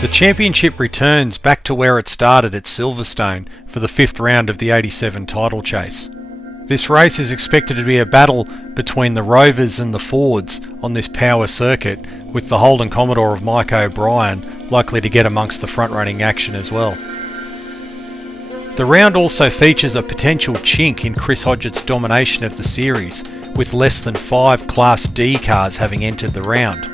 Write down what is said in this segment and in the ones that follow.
The championship returns back to where it started at Silverstone for the 5th round of the 87 title chase. This race is expected to be a battle between the Rovers and the Fords on this power circuit, with the Holden Commodore of Mike O'Brien likely to get amongst the front-running action as well. The round also features a potential chink in Chris Hodgett's domination of the series, with less than 5 Class D cars having entered the round.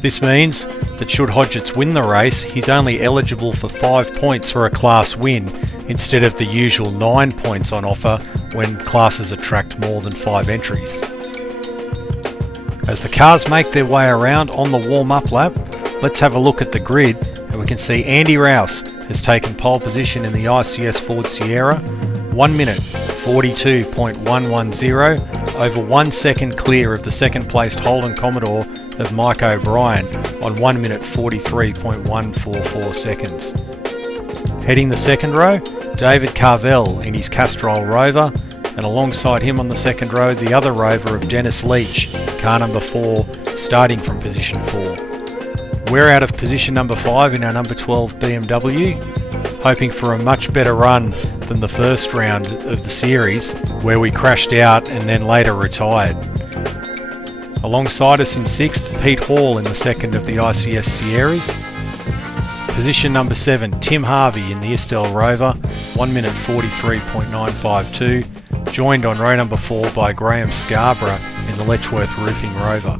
This means that should Hodgetts win the race, he's only eligible for 5 points for a class win instead of the usual 9 points on offer when classes attract more than 5 entries. As the cars make their way around on the warm-up lap, let's have a look at the grid, and we can see Andy Rouse has taken pole position in the ICS Ford Sierra, 1 minute 42.110, over 1 second clear of the second placed Holden Commodore of Mike O'Brien on 1 minute 43.144 seconds. Heading the second row, David Carvel in his Castrol Rover, and alongside him on the second row the other Rover of Dennis Leach, car number 4, starting from position 4. We're out of position number 5 in our number 12 BMW, hoping for a much better run than the first round of the series, where we crashed out and then later retired. Alongside us in 6th, Pete Hall in the second of the ICS Sierras. Position number 7, Tim Harvey in the Estelle Rover, 1 minute 43.952, joined on row number 4 by Graham Scarborough in the Letchworth Roofing Rover.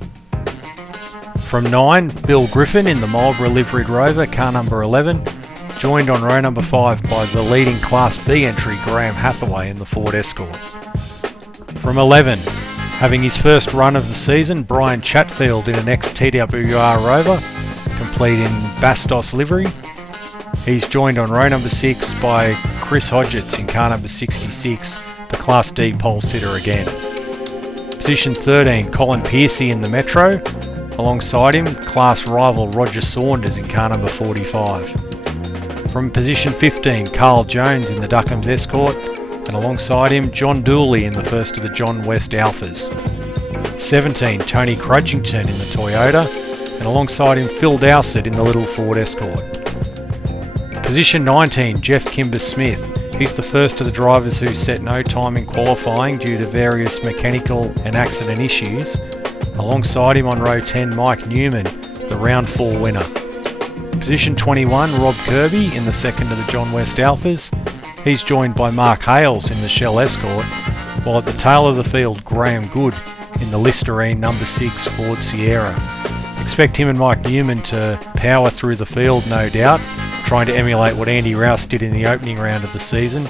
From 9, Bill Griffin in the Marlborough Liveried Rover, car number 11, joined on row number 5 by the leading Class B entry Graham Hathaway in the Ford Escort. From 11, having his first run of the season, Brian Chatfield in an ex-TWR Rover, complete in Bastos livery. He's joined on row number 6 by Chris Hodgetts in car number 66, the Class D pole sitter again. Position 13, Colin Piercy in the Metro, alongside him class rival Roger Saunders in car number 45. From position 15, Carl Jones in the Duckham's Escort, and alongside him John Dooley in the first of the John West Alphas. 17, Tony Crudgington in the Toyota, and alongside him Phil Dowsett in the little Ford Escort. Position 19, Jeff Kimber-Smith. He's the first of the drivers who set no time in qualifying due to various mechanical and accident issues. Alongside him on row 10, Mike Newman, the round 4 winner. Position 21, Rob Kirby in the second of the John West Alphas. He's joined by Mark Hales in the Shell Escort, while at the tail of the field, Graham Good in the Listerine number 6 Ford Sierra. Expect him and Mike Newman to power through the field, no doubt, trying to emulate what Andy Rouse did in the opening round of the season.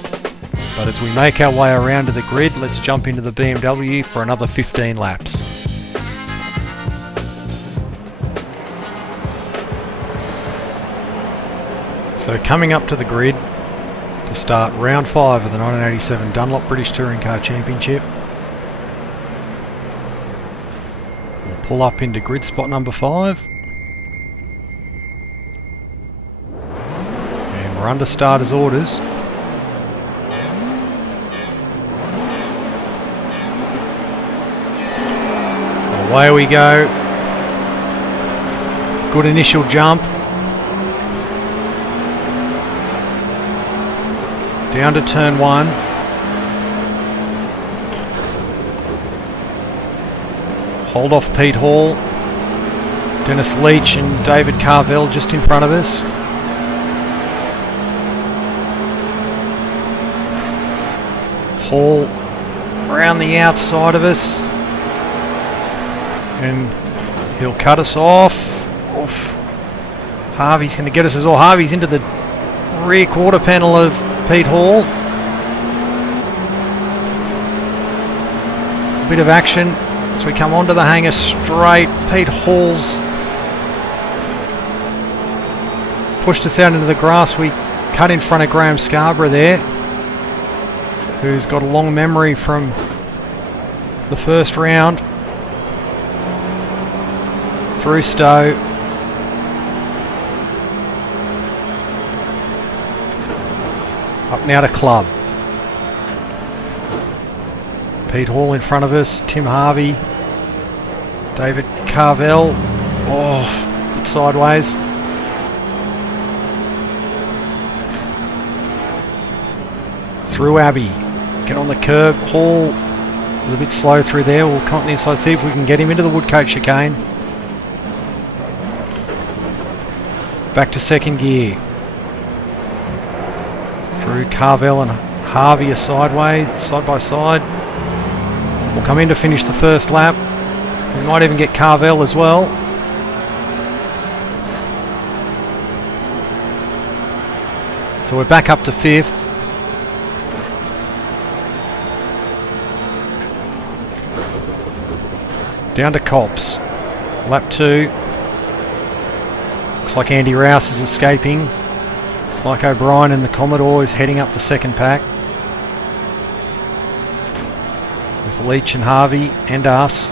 But as we make our way around to the grid, let's jump into the BMW for another 15 laps. So coming up to the grid to start round 5 of the 1987 Dunlop British Touring Car Championship. We'll pull up into grid spot number 5. And we're under starters' orders. Away we go. Good initial jump. Down to turn 1. Hold off Pete Hall. Dennis Leach and David Carvel just in front of us. Hall around the outside of us. And he'll cut us off. Oof. Harvey's going to get us as well. Harvey's into the rear quarter panel of Pete Hall. Bit of action as we come onto the hangar straight. Pete Hall's pushed us out into the grass. We cut in front of Graham Scarborough there, who's got a long memory from the first round. Through Stowe. Up now to Club. Pete Hall in front of us, Tim Harvey, David Carvel, bit sideways. through Abbey. Get on the curb. Hall was a bit slow through there. We'll come on the inside, see if we can get him into the Woodcote chicane. Back to second gear. Through Carvel and Harvey are sideways, side by side. We'll come in to finish the first lap. We might even get Carvel as well. So we're back up to 5th. Down to Cops. Lap 2. Looks like Andy Rouse is escaping. Mike O'Brien and the Commodore is heading up the second pack. With Leach and Harvey and us.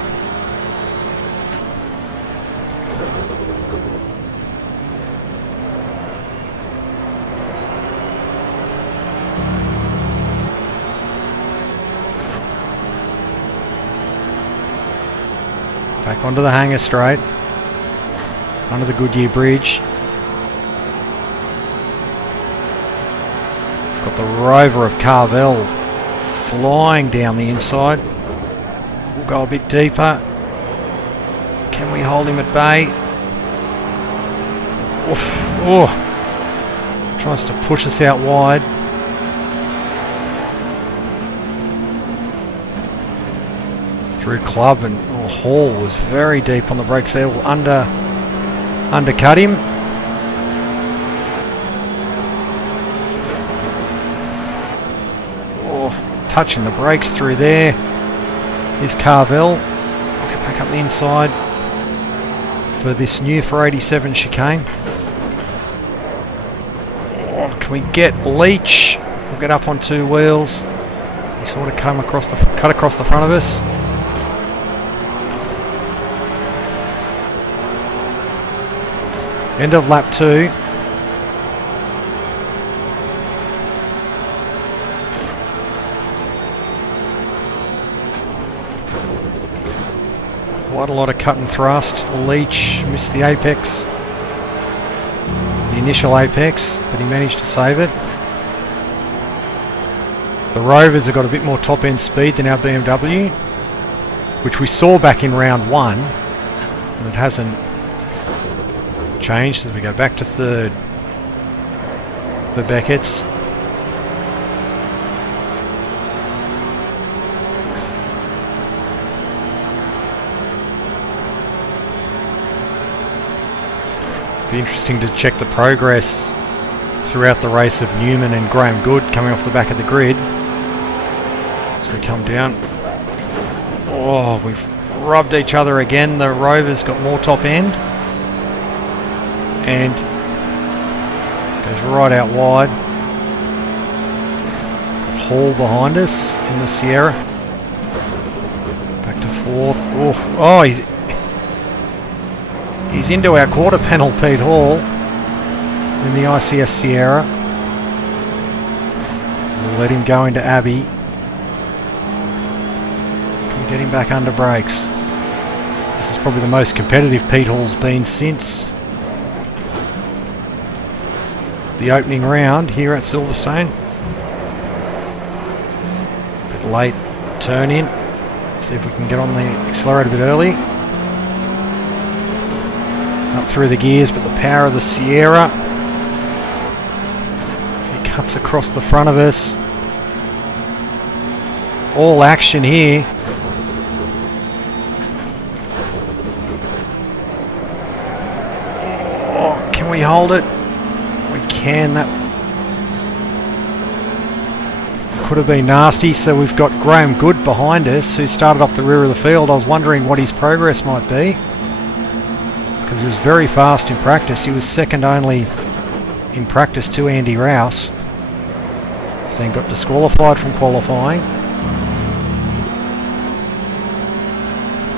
Back onto the hangar straight. Under the Goodyear Bridge. Got the Rover of Carvel flying down the inside. We'll go a bit deeper. Can we hold him at bay? Oof. Tries to push us out wide. Through Club, and Hall was very deep on the brakes there. We'll undercut him. Touching the brakes through there is Carvel. I'll get back up the inside for this new 487 chicane. Can we get Leach? We'll get up on 2 wheels. He sort of cut across the front of us. End of lap 2. Quite a lot of cut and thrust. Leach missed the apex. The initial apex, but he managed to save it. The Rovers have got a bit more top end speed than our BMW, which we saw back in round 1, and it hasn't changed as we go back to 3rd for Beckett's. Be interesting to check the progress throughout the race of Newman and Graham Good coming off the back of the grid. As we come down. Oh, we've rubbed each other again. The Rover's got more top end. And goes right out wide. Hall behind us in the Sierra. Back to 4th. Oh, he's into our quarter panel, Pete Hall, in the ICS Sierra. We'll let him go into Abbey. Can we get him back under brakes? This is probably the most competitive Pete Hall's been since the opening round here at Silverstone. Bit late turn in. See if we can get on the accelerator a bit early. Up through the gears, but the power of the Sierra. He cuts across the front of us. All action here. Oh, can we hold it? We can. That could have been nasty. So we've got Graham Good behind us, who started off the rear of the field. I was wondering what his progress might be, because he was very fast in practice. He was second only in practice to Andy Rouse. Then got disqualified from qualifying,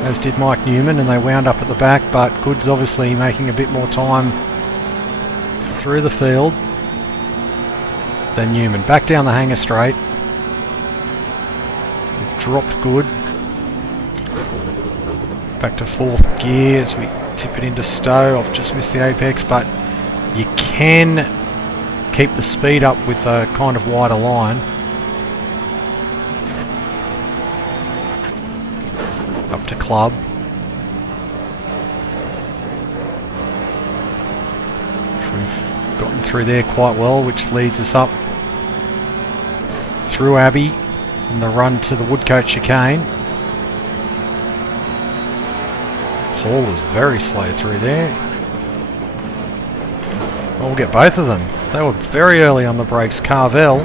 as did Mike Newman, and they wound up at the back, but Good's obviously making a bit more time through the field than Newman. Back down the hangar straight. We've dropped Good. Back to 4th gear as we tip it into Stowe. I've just missed the apex, but you can keep the speed up with a kind of wider line. to club. We've gotten through there quite well, which leads us up through Abbey and the run to the Woodcote chicane. Hall was very slow through there. Well, we'll get both of them. They were very early on the brakes. Carvel.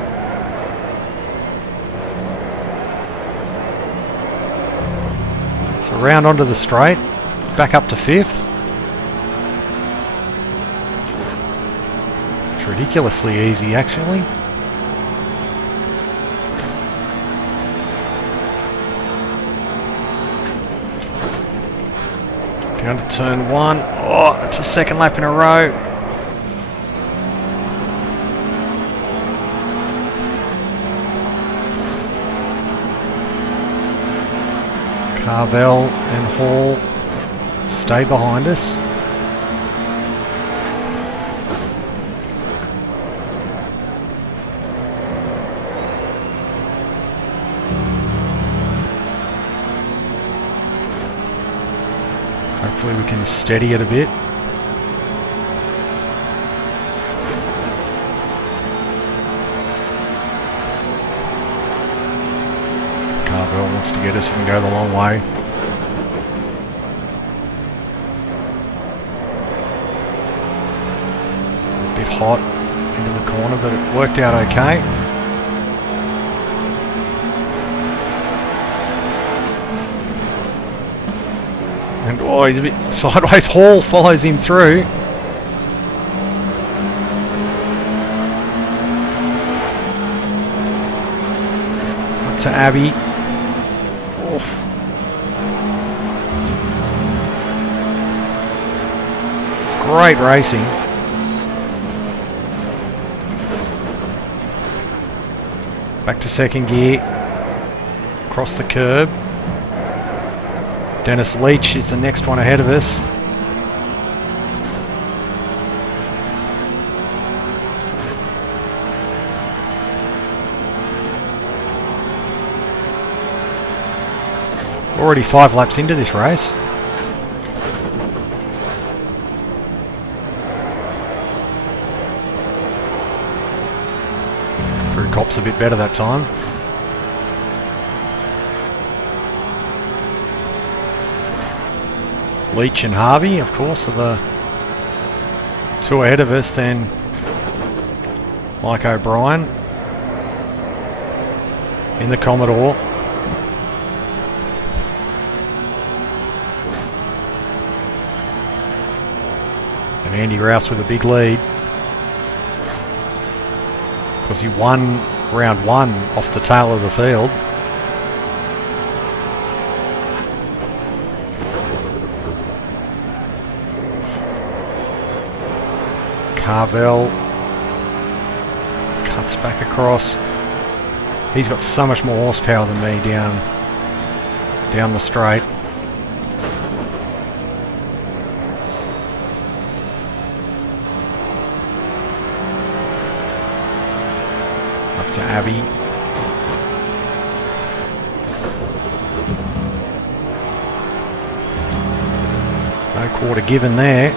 So round onto the straight, back up to 5th. It's ridiculously easy actually. Down to turn 1. Oh, that's the second lap in a row. Carvel and Hall stay behind us. Hopefully we can steady it a bit. Carvel wants to get us and go the long way. A bit hot into the corner, but it worked out okay. And oh, he's a bit sideways. Hall follows him through. Up to Abbey. Oh. Great racing. Back to second gear. Across the curb. Dennis Leach is the next one ahead of us. Already 5 laps into this race. Through Cops a bit better that time. Leach and Harvey, of course, are the 2 ahead of us. Then Mike O'Brien in the Commodore. And Andy Rouse with a big lead. Because he won round 1 off the tail of the field. Carvel cuts back across. He's got so much more horsepower than me down the straight. Up to Abbey. No quarter given there.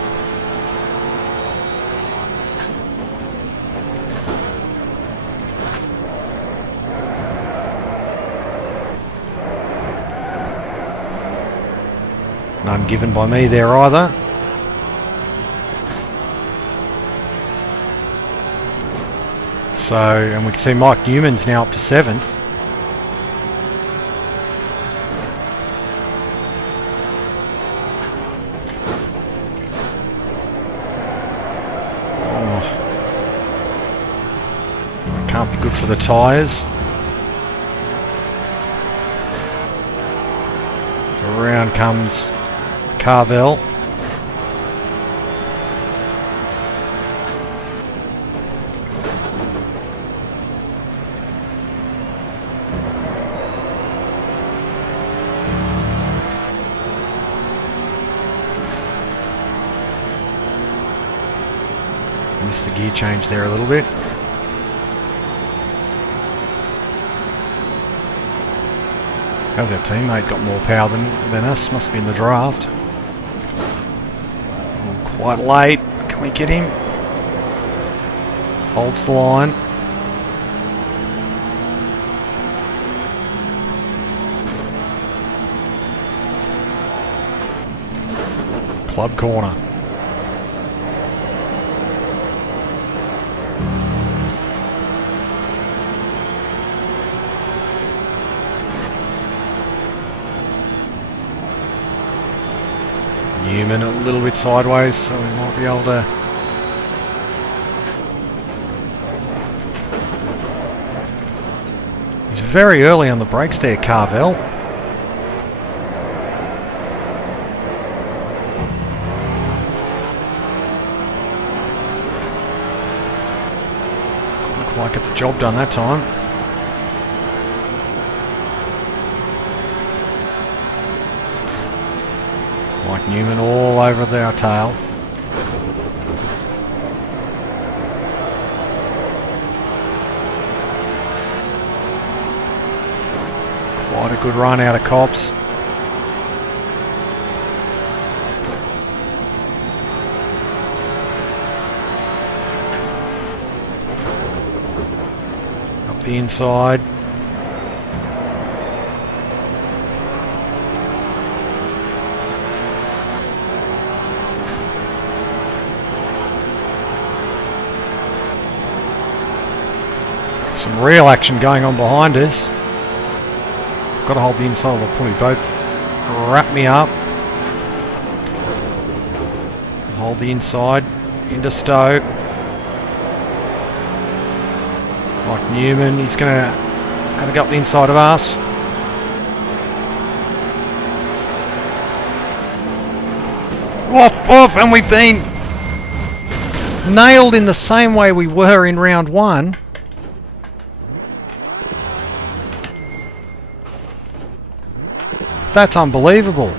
None given by me there either. So, and we can see Mike Newman's now up to 7th. Oh. Can't be good for the tyres. So around comes Carvel. Missed the gear change there a little bit. How's our teammate got more power than us? Must be in the draft. Oh, quite late. Can we get him? Holds the line. Club corner. Newman a little bit sideways, so we might be able to... He's very early on the brakes there, Carvel. Couldn't quite get the job done that time. Newman all over our tail. Quite a good run out of Cops. Up the inside. Some real action going on behind us. Got to hold the inside of the pulley. Both wrap me up. Hold the inside into Stowe. Mike Newman, he's going to have a go up the inside of us. Off, and we've been nailed in the same way we were in round one. That's unbelievable.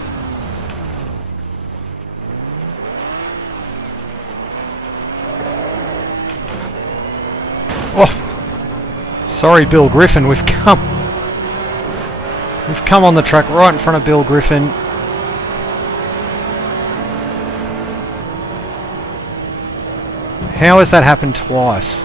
Oh, sorry, Bill Griffin. We've come on the track right in front of Bill Griffin. How has that happened twice?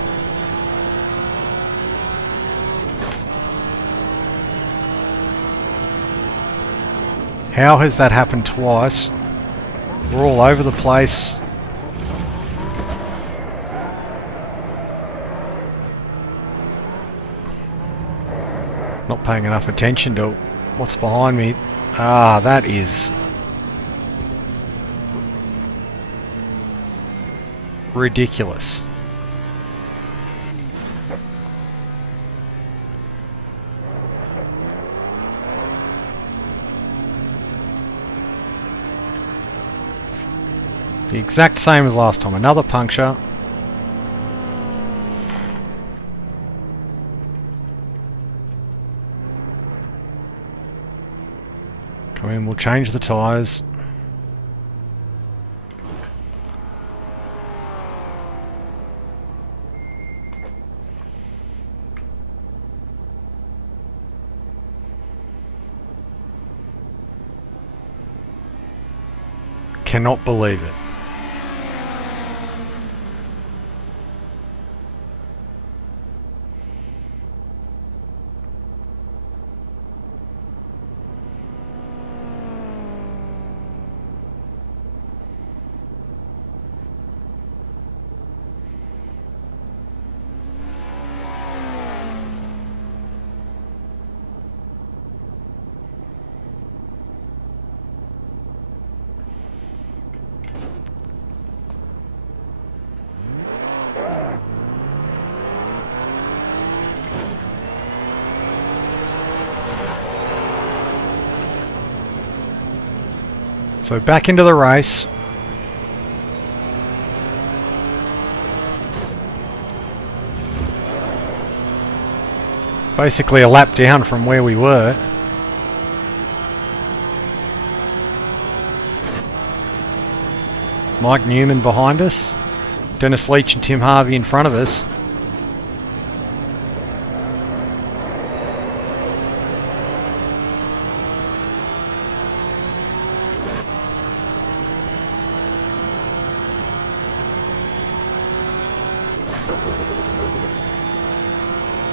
How has that happened twice? We're all over the place. Not paying enough attention to what's behind me. Ah, that is ridiculous. The exact same as last time. Another puncture. Come in, we'll change the tyres. Cannot believe it. So back into the race. Basically a lap down from where we were. Mike Newman behind us. Dennis Leach and Tim Harvey in front of us.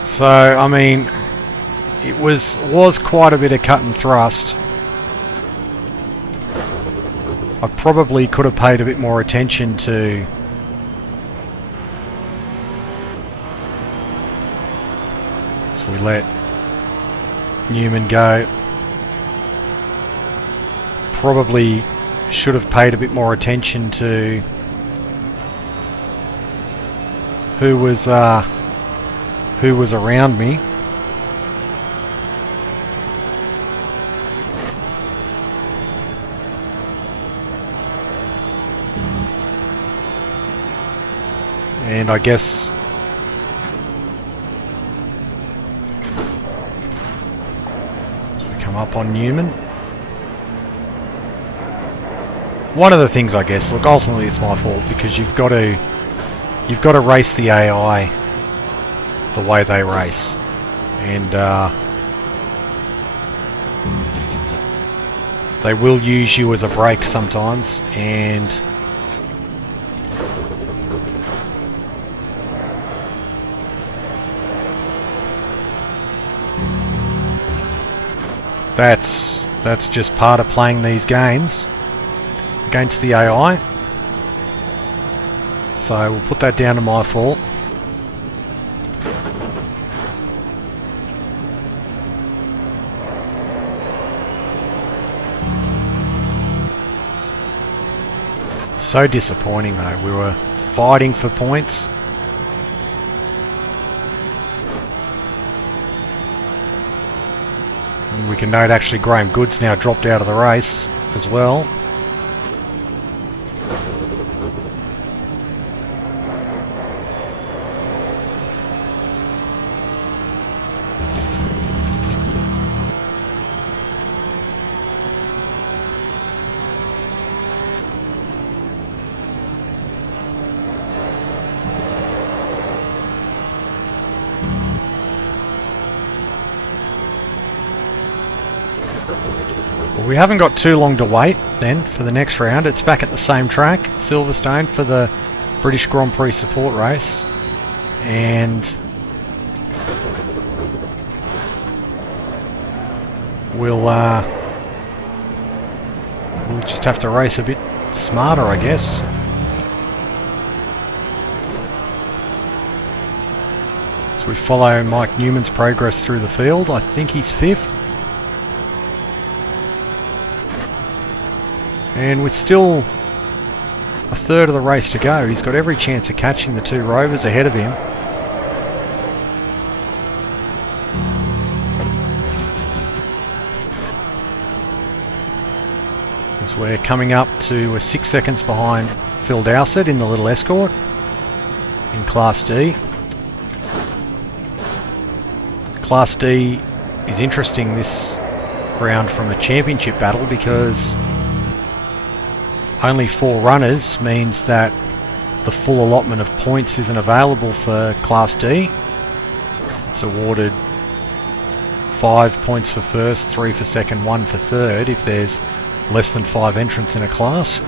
So, I mean, it was quite a bit of cut and thrust. I probably could have paid a bit more attention to so we let Newman go. Probably should have paid a bit more attention to who was around me. And I guess as we come up on Newman, one of the things, I guess, look, ultimately it's my fault because you've got to race the AI the way they race, and they will use you as a brake sometimes, and that's just part of playing these games against the AI. So we'll put that down to my fault. So disappointing though. We were fighting for points. And we can note actually Graham Good's now dropped out of the race as well. We haven't got too long to wait then for the next round. It's back at the same track, Silverstone, for the British Grand Prix support race. And we'll just have to race a bit smarter, I guess. So we follow Mike Newman's progress through the field. I think he's 5th. And with still a third of the race to go, he's got every chance of catching the two Rovers ahead of him. As we're coming up to 6 seconds behind Phil Dowsett in the Little Escort in Class D. Class D is interesting this round from a championship battle because only 4 runners means that the full allotment of points isn't available for Class D. It's awarded 5 points for first, 3 for second, 1 for third if there's less than 5 entrants in a class.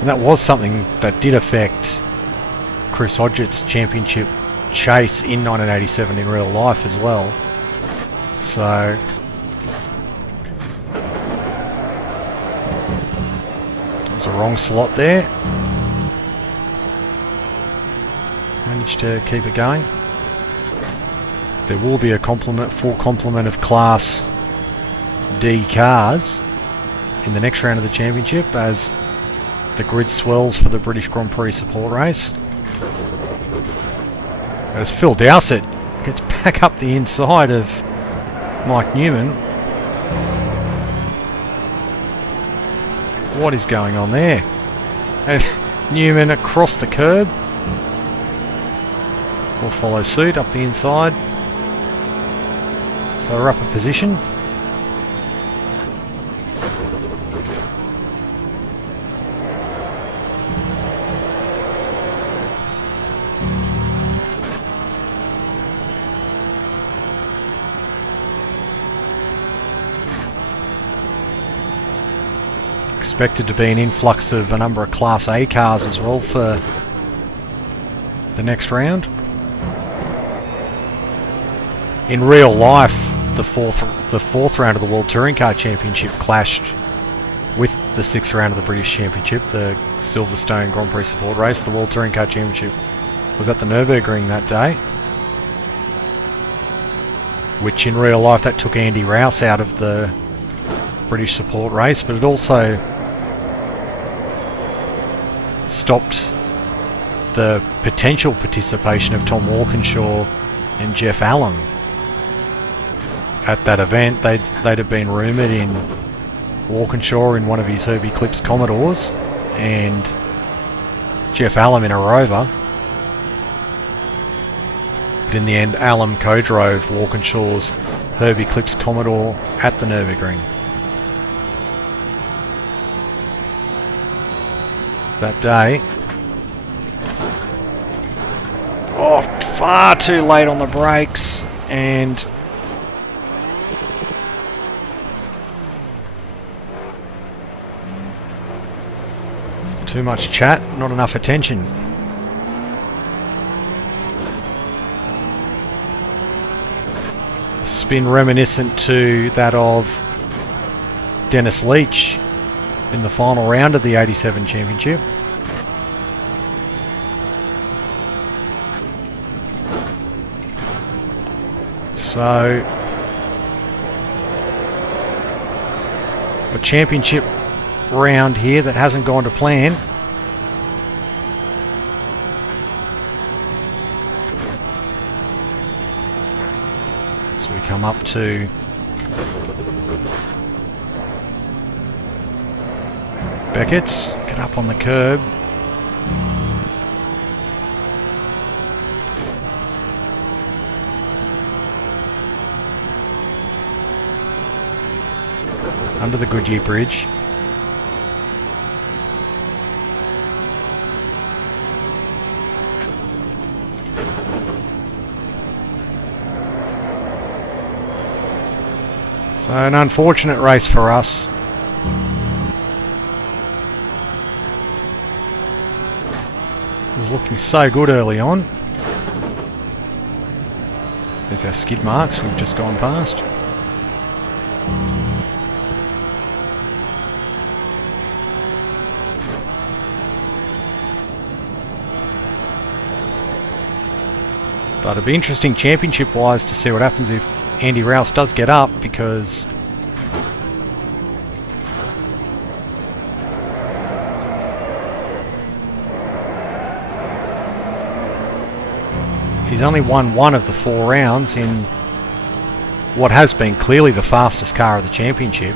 And that was something that did affect Chris Hodgett's championship chase in 1987 in real life as well. So there's a wrong slot there. Managed to keep it going. There will be a full complement of Class D cars in the next round of the championship as the grid swells for the British Grand Prix support race. As Phil Dowsett gets back up the inside of Mike Newman. What is going on there? And Newman across the curb. Will follow suit up the inside. So we're up a position. Expected to be an influx of a number of Class A cars as well for the next round. In real life, the fourth round of the World Touring Car Championship clashed with the sixth round of the British Championship, the Silverstone Grand Prix Support Race. The World Touring Car Championship was at the Nürburgring that day, which in real life that took Andy Rouse out of the British Support Race, but it also stopped the potential participation of Tom Walkinshaw and Jeff Allen at that event. They'd have been rumoured in Walkinshaw in one of his Herbie Clips Commodores and Jeff Allen in a Rover. But in the end, Allen co-drove Walkinshaw's Herbie Clips Commodore at the Nürburgring. That day. Oh, far too late on the brakes, and too much chat, not enough attention. Spin reminiscent to that of Dennis Leach in the final round of the 87 Championship. So, a championship round here that hasn't gone to plan. So we come up to Beckett's, get up on the curb. Under the Goodyear Bridge. So an unfortunate race for us. It was looking so good early on. There's our skid marks we've just gone past. But it'll be interesting championship-wise to see what happens if Andy Rouse does get up, because he's only won one of the 4 rounds in what has been clearly the fastest car of the championship.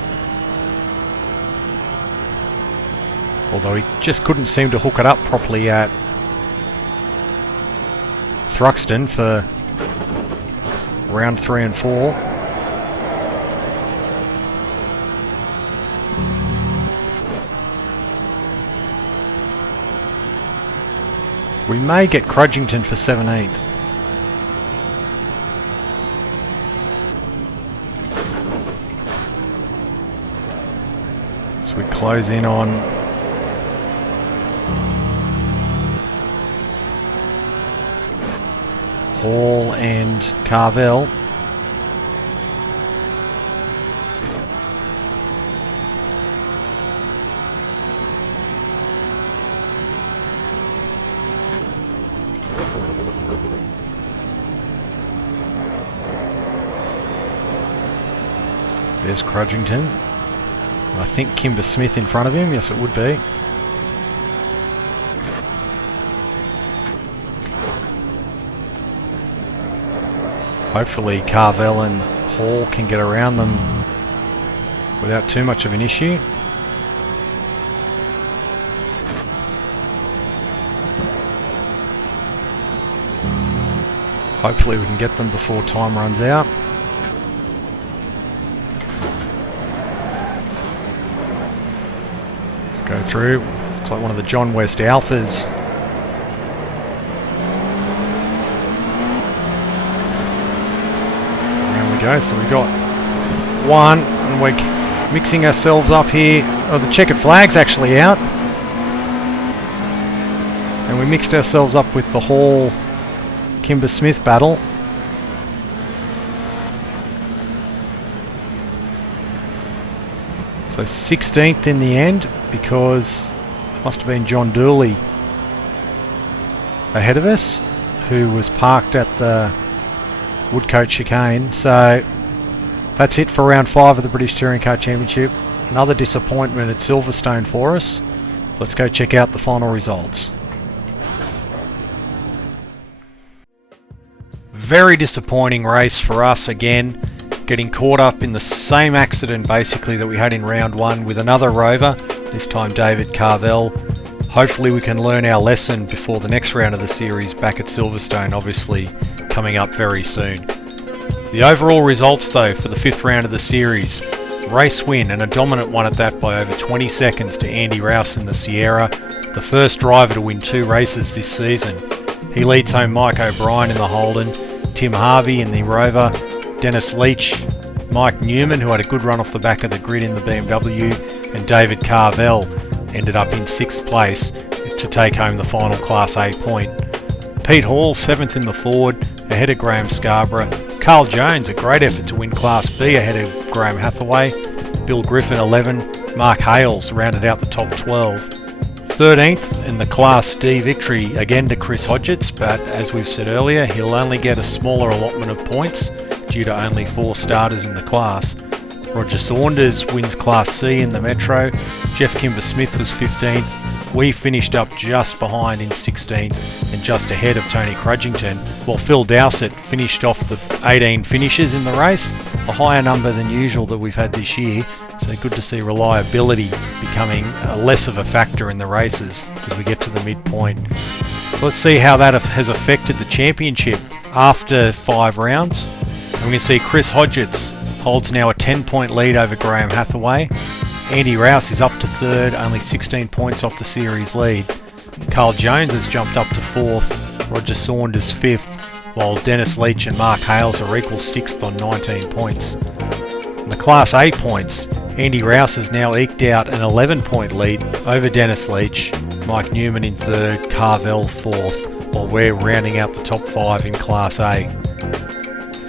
Although he just couldn't seem to hook it up properly at Thruxton for round 3 and 4. We may get Crudgington for 17th. So we close in on Hall and Carvel. There's Crudgington. I think Kimber Smith in front of him. Yes, it would be. Hopefully Carvel and Hall can get around them without too much of an issue. Hopefully we can get them before time runs out. Go through. Looks like one of the John West Alphas. Around we go. So we got one, and we're Mixing ourselves up here. Oh, the checkered flag's actually out. And we mixed ourselves up with the Hall Kimber Smith battle. So 16th in the end, because it must have been John Dooley ahead of us, who was parked at the Woodcote chicane. So that's it for round 5 of the British Touring Car Championship. Another disappointment at Silverstone for us. Let's go check out the final results. Very disappointing race for us again, getting caught up in the same accident basically that we had in round 1 with another rover, this time David Carvel. Hopefully we can learn our lesson before the next round of the series back at Silverstone, obviously coming up very soon. The overall results though for the 5th round of the series: race win, and a dominant one at that, by over 20 seconds to Andy Rouse in the Sierra, the first driver to win 2 races this season. He leads home Mike O'Brien in the Holden, Tim Harvey in the Rover, Dennis Leach, Mike Newman, who had a good run off the back of the grid in the BMW, and David Carvel ended up in 6th place to take home the final Class A point. Pete Hall 7th in the Ford, ahead of Graham Scarborough. Carl Jones, a great effort to win Class B ahead of Graham Hathaway. Bill Griffin 11, Mark Hales rounded out the top 12. 13th in the Class D victory, again to Chris Hodgetts, but as we've said earlier, he'll only get a smaller allotment of points due to only 4 starters in the class. Roger Saunders wins Class C in the Metro. Jeff Kimber Smith was 15th. We finished up just behind in 16th and just ahead of Tony Crudgington, while Phil Dowsett finished off the 18 finishes in the race, a higher number than usual that we've had this year. So good to see reliability becoming less of a factor in the races as we get to the midpoint. So let's see how that has affected the championship after 5 rounds. And we can see Chris Hodgetts holds now a 10-point lead over Graham Hathaway. Andy Rouse is up to 3rd, only 16 points off the series lead. Carl Jones has jumped up to 4th, Roger Saunders 5th, while Dennis Leach and Mark Hales are equal 6th on 19 points. In the Class A points, Andy Rouse has now eked out an 11-point lead over Dennis Leach, Mike Newman in 3rd, Carvel 4th, while we're rounding out the top 5 in Class A.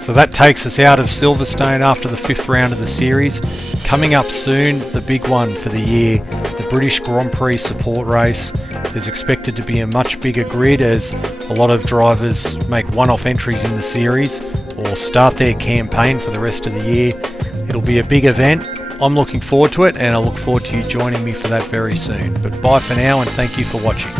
So that takes us out of Silverstone after the 5th round of the series. Coming up soon, the big one for the year, the British Grand Prix support race. There's expected to be a much bigger grid as a lot of drivers make one-off entries in the series or start their campaign for the rest of the year. It'll be a big event. I'm looking forward to it, and I look forward to you joining me for that very soon. But bye for now, and thank you for watching.